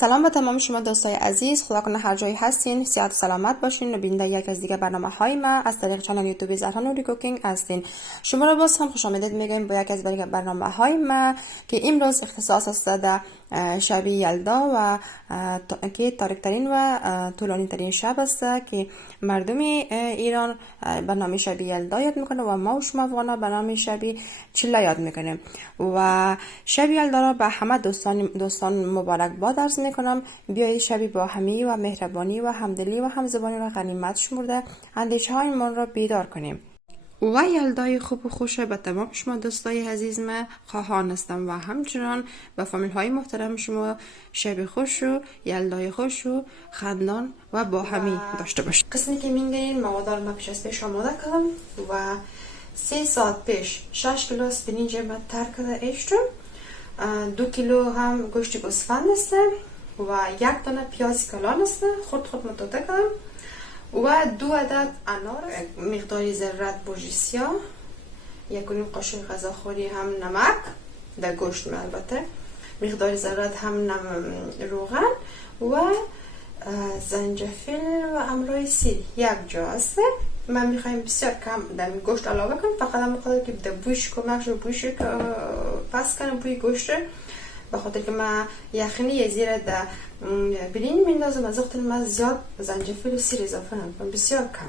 سلام به تمام شما دوستای عزیز. خدا کنه هر جایی هستین صحت سلامت باشین و بیننده یک از دیگه برنامه های ما از طریق کانال یوتیوب زهرا نوری کوکینگ هستین. شما را باز هم خوش آمدید میگیم با یک از برنامه های ما که امروز اختصاص است در شب یلدا و که تاریک ترین و طولانی ترین شب است که مردم ایران به نام شب یلدا یاد میکنه و ما و شما افغانا به نام شب چله یاد میکنیم و شب یلدا را به همه دوستان مبارکباد عرض میکنم. بیایید شبی با همی و مهربانی و همدلی و همزبانی را غنیمت شمرده اندیشه های من را بیدار کنیم. و یلدای خوب و خوش به تمام شما دوستای عزیز ما خواهان هستم و همچنان به فامیل های محترم شما شب خوش و یلدای خوش و خندان و با همی داشته باشید. قسمی که میگین مواد رو پیش از پیش آماده کردم و 3 ساعت پیش 6 کیلو اسپینیج ما تر کرده ایشتم. 2 کیلو هم گوشت گوسفند است و 1 دانه پیاز کلان است خود متوته کردم و 2 عدد انار، مقداری ذرت بوجیسیا، 1 قاشق غذاخوری هم نمک در گوشت البته، مقداری ذرت هم روغن و زنجفیل و امرای سیر 1 جا است. من میخوایم بسیار کم در گوشت علاوه کنم، فقط هم خاطر که در بویش کمک شد بویش پس کنم بوی گوشت، به خاطر که من یخنی زیره در برین میندازم از وقت من زیاد زنجفیل و سیر اضافه نکنم، بسیار کم.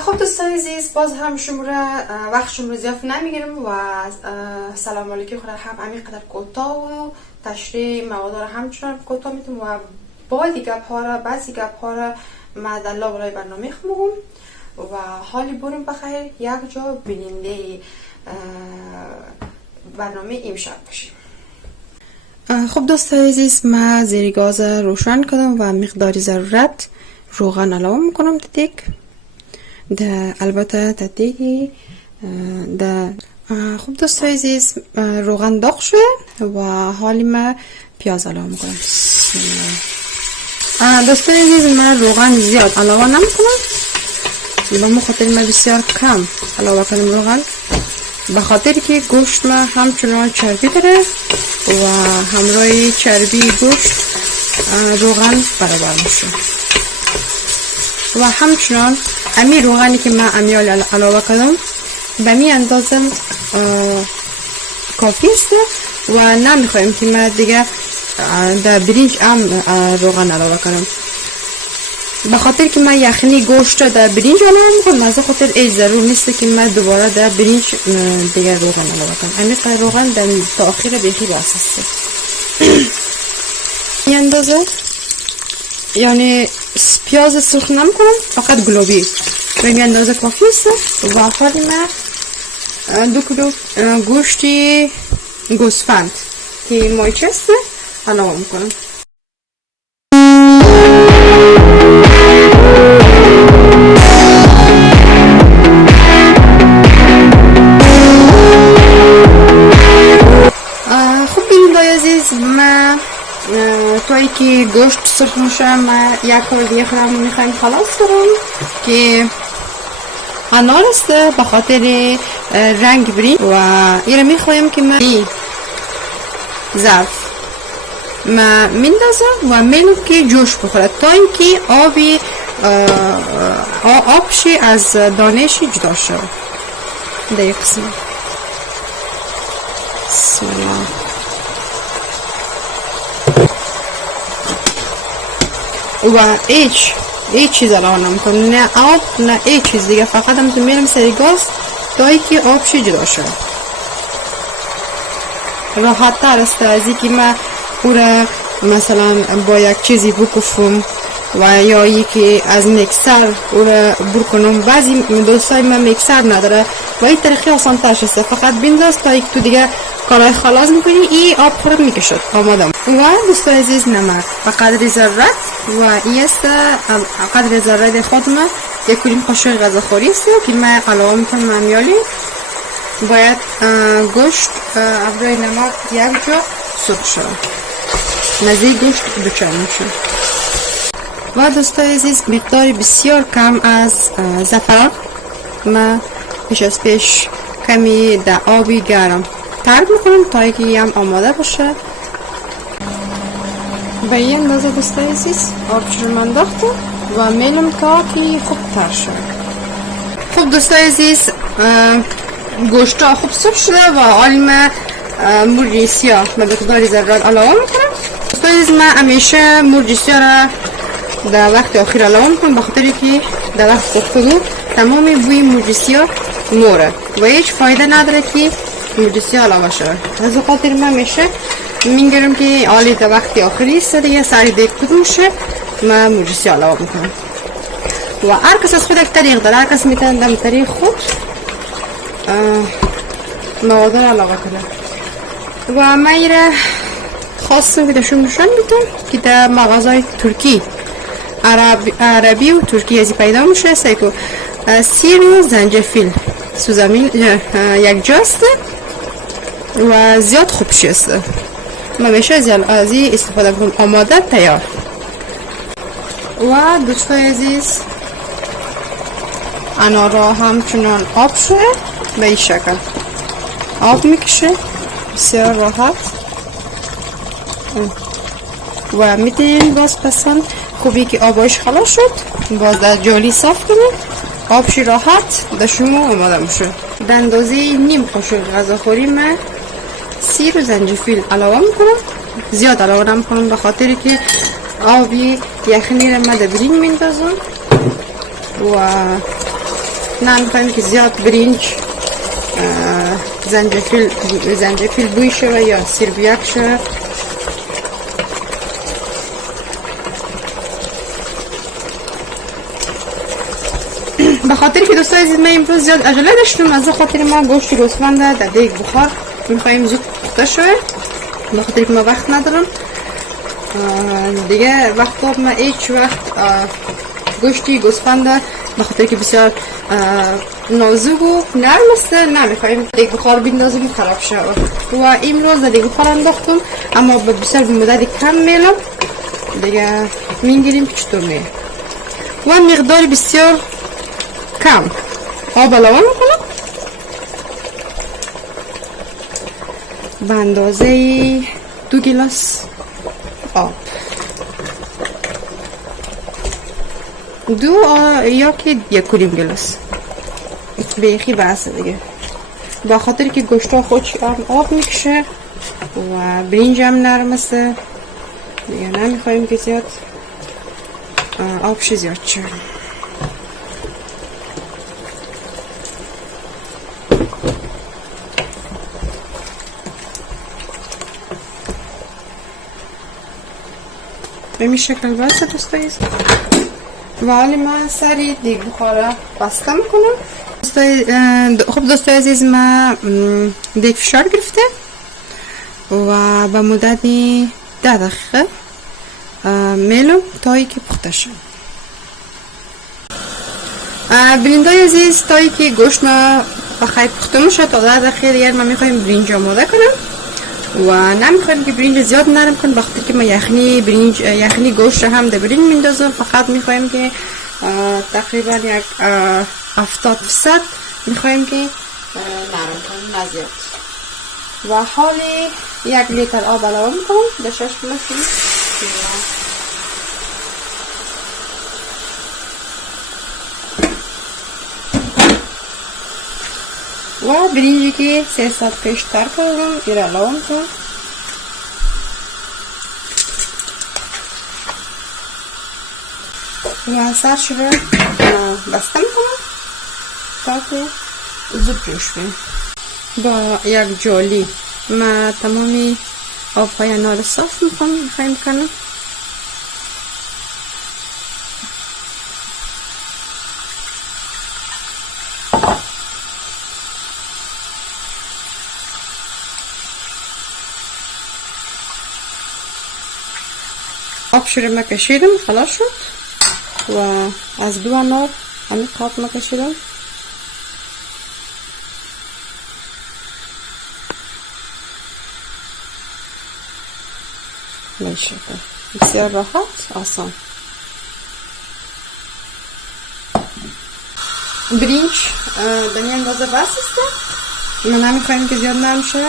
خب دوستان عزیز، باز هم وقت شما زیاد نمیگیرم و سلام علیکم خدا هم همینقدر کوتاه و تشریح مواد را همچنان کوتاه میتونم و بعضی گپ ها را ما در برای برنامه خموم و حالی بریم بخیر یک جا بیننده برنامه امشب باشیم. خب دوستان عزیز، ما زیر گاز روشن کردم و مقداری ضرورت روغن علاوه میکنم دیگه. البته دیگه خب دوستان عزیز، روغن داغ شده و حالی ما پیاز علاوه میکنم. دوستان عزیز، من روغن زیاد علاوه نمیکنم، به خاطر من بسیار کم علاوه کنم روغن، به خاطر که گوشت ما همچنان چربی داره و همراه چربی گوشت روغن برابر میشه و همچنان امی روغنی که من امیال علاوه کردم به می اندازه کافی است و نمیخوایم که من دیگه در برنج روغن علاوه کنم، به خاطر که من یخنی گوشت در برنج علاوه میکنم، از خاطر ای ضرور نیست که من دوباره در برنج دیگر روغن علاوه کنم. امیقدر روغن در تاخیر بهی بس است این اندازه، یعنی پیاز سرخ نمیکنم، فقط گلابی به این اندازه کافی است و حالی من 2 کیلو گوشتی گوسفند که مایچه است علاوه میکنم. خب بینندای عزیز، من توی که گوشت سرخ میشه من یک کار دیگه خودم میخوایم خلاص کنم که انار است به خاطر رنگ برین و ایره میخوایم که من ظرف ما میندازم و میلم که جوش بخوره تا اینکه آبشی از دانش جدا شد. در یک قسم بسم الله. و هیچ چیز علاوه نمیکنم، نه آب نه هیچ چیز دیگه، فقط هم میرم سر گاز تا اینکه آبشی جدا شد. راحت تر است از اینکه من او را مثلا با یک چیزی بکوفم و یا یکی از میکسر او را برکنم. بعضی دوستای من میکسر نداره و این طریقی آسان تر است، فقط بنداز تا یک تو دیگه کارای خلاص میکنی این آب خورد میکشد آماده. و دوستای عزیز، نمک به قدر ضرورت و این است قدر ضرورت خود ما 1 قاشق غذاخوری است که من علاوه میکنم. امیالی باید گوشت ابروی نمک 1 جا سرخ شد، مزه گوشت بچه میشه. و دوستای عزیز، مقدار بسیار کم از زعفران ما پیش از پیش کمی در آبی گرم ترک میکنم تا اینکه هم آماده باشه به این اندازه دوستای عزیز آبش رو من انداختم و میلم تا که خوب تر شد. خب دوستای عزیز گوشت ها خوب سرخ شده و علم مرغ سیاه به مقدار ذره علاوه میکنم. دوستای عزیز من همیشه مرغ سیاه را در وقت آخر علاوه میکنم، به خاطر که در وقت پختن تمام بوی مرغ سیاه موره و هیچ فایده نداره که مرغ سیاه علاوه شده. از خاطر من همیشه میگیرم که حالی در وقت آخری است دیگه سری دیگه کدوم شه من مرغ سیاه علاوه میکنم و هر کس از خود یک طریق داره، هر کس میتونه در طریق خود مواد علاوه کنه و من ایره خواستم که داشتم نشان میدم که در مغازهای ترکی عربی و ترکی ازی پیدا میشه که سیر و زنجفیل سوزامین یک جاست و زیاد خوب شسته. من میشه ازی استفاده کنم. آماده تیار. و دوستای عزیز انارا همچنان آب شده به این شکل آب میکشه بسیار راحت و میتونین باز پسند خوبی که آبایش خلاص شد باز در جالی صاف کنید آبش راحت در شما آماده میشه. به اندازه نیم قاشق غذاخوری من سیر و زنجفیل علاوه میکنم، زیاد علاوه نمیکنم به خاطر که آبی یخنی را من در برنج میندازم و نمیخوایم که زیاد برنج زنجفیل بوی شوه یا سیر بیاک شوه. به خاطر که دوستای عزیز من امروز زیاد عجله داشتم، از خاطر ما گوشت گوسفند در دیگ بخار میخوایم زود پخته شوه، به خاطر که ما وقت ندارم دیگه. وقت ما هیچ وقت گوشتی گوسفند به خاطر که بسیار نازک و نرم است نمیخوایم دیگ بخار بندازیم خراب شود و امروز در دیگ بخار انداختم اما به بسیار مدت کم میلم دیگه میگیریم که چطور میه و مقدار بسیار کم آب علاوه میکنم به اندازه 2 گیلاس آب، 2 یا که 1.5 گیلاس بیخی بحثه دیگه، با خاطر که گوشتا خودش آب میکشه و برنج هم نرم است دیگه نمیخوایم که زیاد آبش زیاد شه. به این شکل بسته دوستای عزیز و حالی من سری دیگ بخاره بسته میکنم. خب دوستای عزیز من دیگ فشار گرفته و به مدت 10 دقیقه میلم تایی که پخته شد. برندای عزیز تایی که گوشت ما بخیر پخته میشه تا 10 دقیقه دیگر من میخوایم برنج آماده کنم و نمیخوایم که برنج زیاد نرم کنم بخاطر که ما یخنی گوشت هم در برنج میندازم، فقط میخوایم که تقریبا یک 70% میخوایم که نرم کنیم نه زیاد. و حالی 1 لیتر آب علاوه میکنم در 6 گیلاس و برنجی که 3 ساعت پیش تر کردم این را علاوه میکنم و سرش را بسته میکنم تا که زود جوش بیم. با یک جالی من تمامی آبهای انار را صاف میخوایم کنم آب شروع مکشیدم خلاص شد و از 2 انار همین قاب مکشیدم میشه بسیار راحت آسان. برنج به این اندازه بس است، ما نمیخوایم که زیاد نرم شه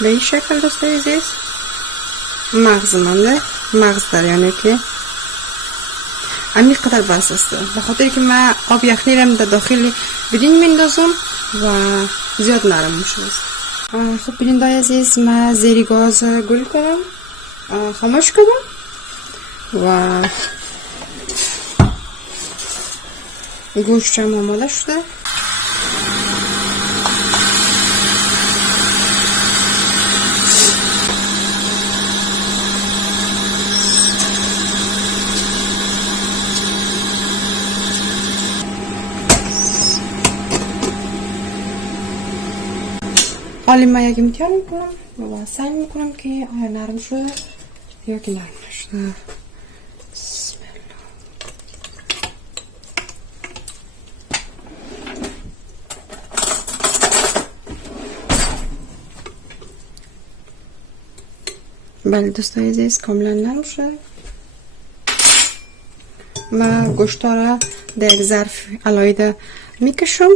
به این شکل دوستای عزیز مغز منده، مغز داره، یعنی که همین قدر بس است. به خاطر که من آب یخنی رم در داخل برنج میندازم و زیاد نرم میشه. خب بینندای عزیز من زیر گاز گل کنم، خاموش کنم و گوشتم آماده شده. حالی من یک امتحان میکنم و سعی میکنم که آیا نرم شده یا که نرم نشده. بسم الله. بله دوستای عزیز کاملا نرم شده. من گوشتا را در یک ظرف علایده میکشم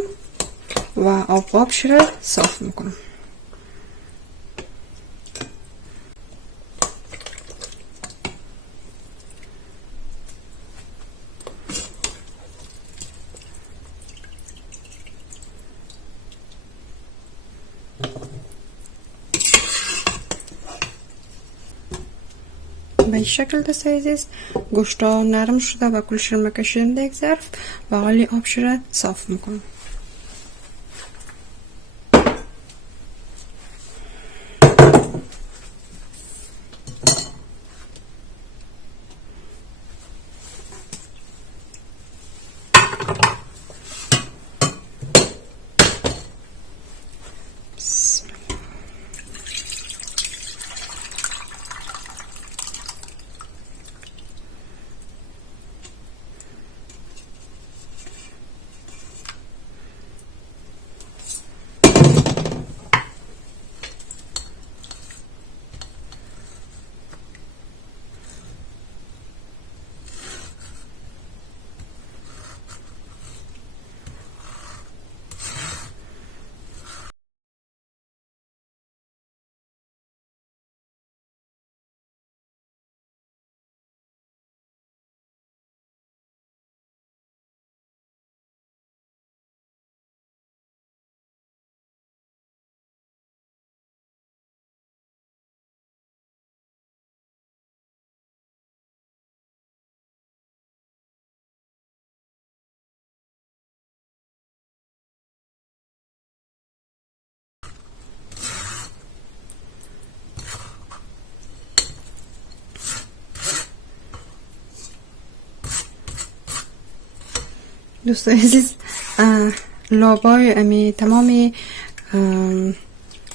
و آبش را صاف میکنم. به این شکل دوستای عزیز گوشتا نرم شده و کلش را مکشیدم در یک ظرف و حالی آبش را صاف میکنم. دوستای عزیز لابای امی تمام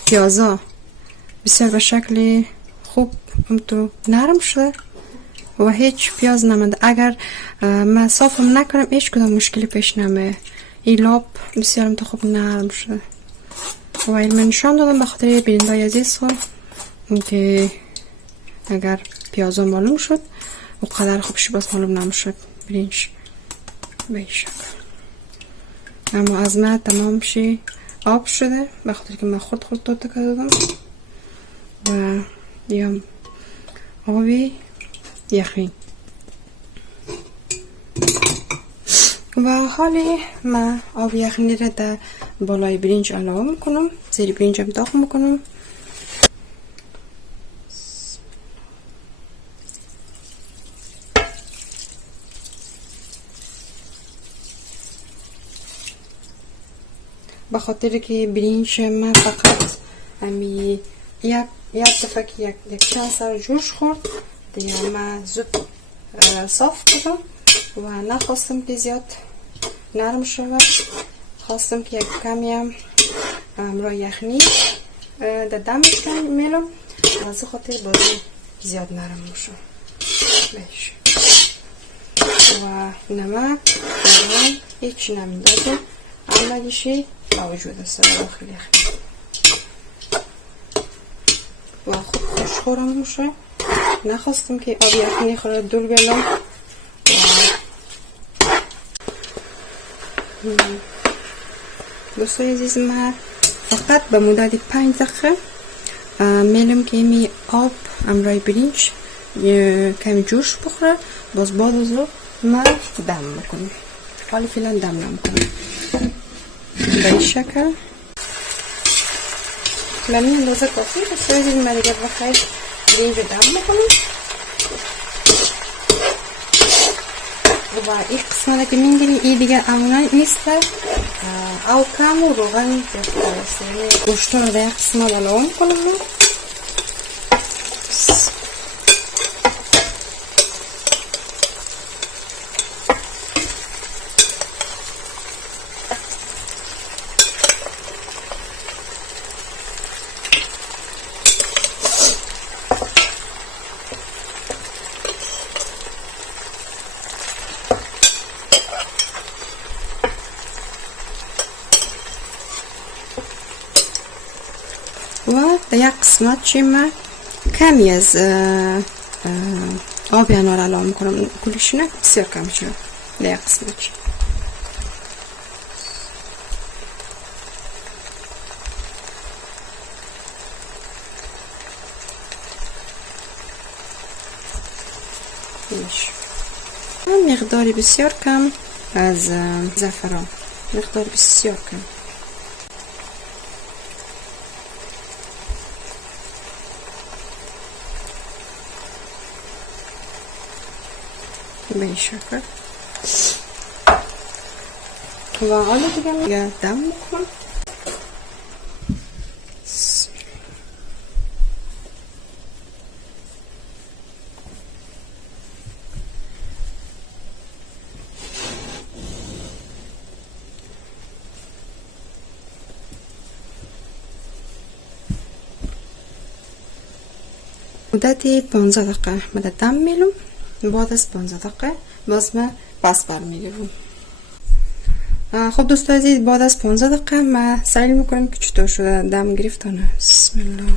پیازا بسیار به شکل خوب تو نرم شده و هیچ پیاز نمانده. اگر من صافم نکنم هیچ کدام مشکلی پیش نمیاد. این لاب بسیار تو خوب نرم شده و این من نشان دادم به خاطر بینندای عزیز که اگر پیازا معلوم شد و قدر خوبش باز معلوم نمیشد برنج به این شکل. اما از من تمام شی آب شده به خاطر که من خود دوتا کردم و دیام آبی یخنی و حالی من آب یخنی را در بالای برنج علاوه میکنم، زیر برنج هم داخل میکنم. به خاطر که برنج من فقط همی یک دفعه که یک چند سر جوش خورد دیگه من زود صاف کردم و نخواستم که زیاد نرم شود، خواستم که یک کمی هم را یخنی در دمش میلم و از خاطر بازی زیاد نرم میشه بشه. و نمک هیچ نمیدادم عملیشی باوجود است داخل یخنی و خوب خوشخورم میشه. نخواستم که آب یخنی خورد دور بلم دوستای عزیز من فقط به مدت 5 دقیقه میلم که می آب امرای برنج کمی جوش بخوره باز بعد از او ما دم میکنم. حالا فعلا دم نمیکنم به این شکل به این اندازه کافی. بس از ما دیگه بخیر برنج رو دم میکنم و این قسمت که میگیریم این دیگه عموما نیست او کم و روغن گوشت رو در قسمت علاوه میکنم و در یک قسمت چی من کمی از آب انار علاوه میکنم کلش نه بسیار کم شد در یک قسمت چی مقداری بسیار کم از زعفران مقدار بسیار کم به این شکل و حالا دیگه دم میکنم. مدتی 15 دقیقه مدت دم میلم. بعد از 15 دقیقه باز من پس برمیگیرم. خب دوستان عزیز بعد از 15 دقیقه من سعی میکنم که چطور شده دم گرفتن. بسم الله.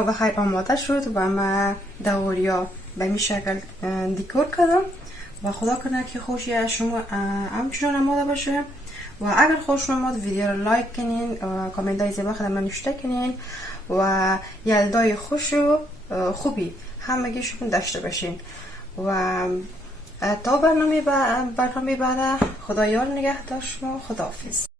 و بخیر آماده شد و من دوریا به این شکل دیکور کردم و خدا کنه که خوشی شما همچنان آماده باشه و اگر خوش اومد ویدیو رو لایک کنین و کامنت های زیبا خدمت نوشته کنین و یلدای خوش و خوبی همگیشون داشته باشین و تا برنامه بعد خدایار نگه داشت و خداحافظ.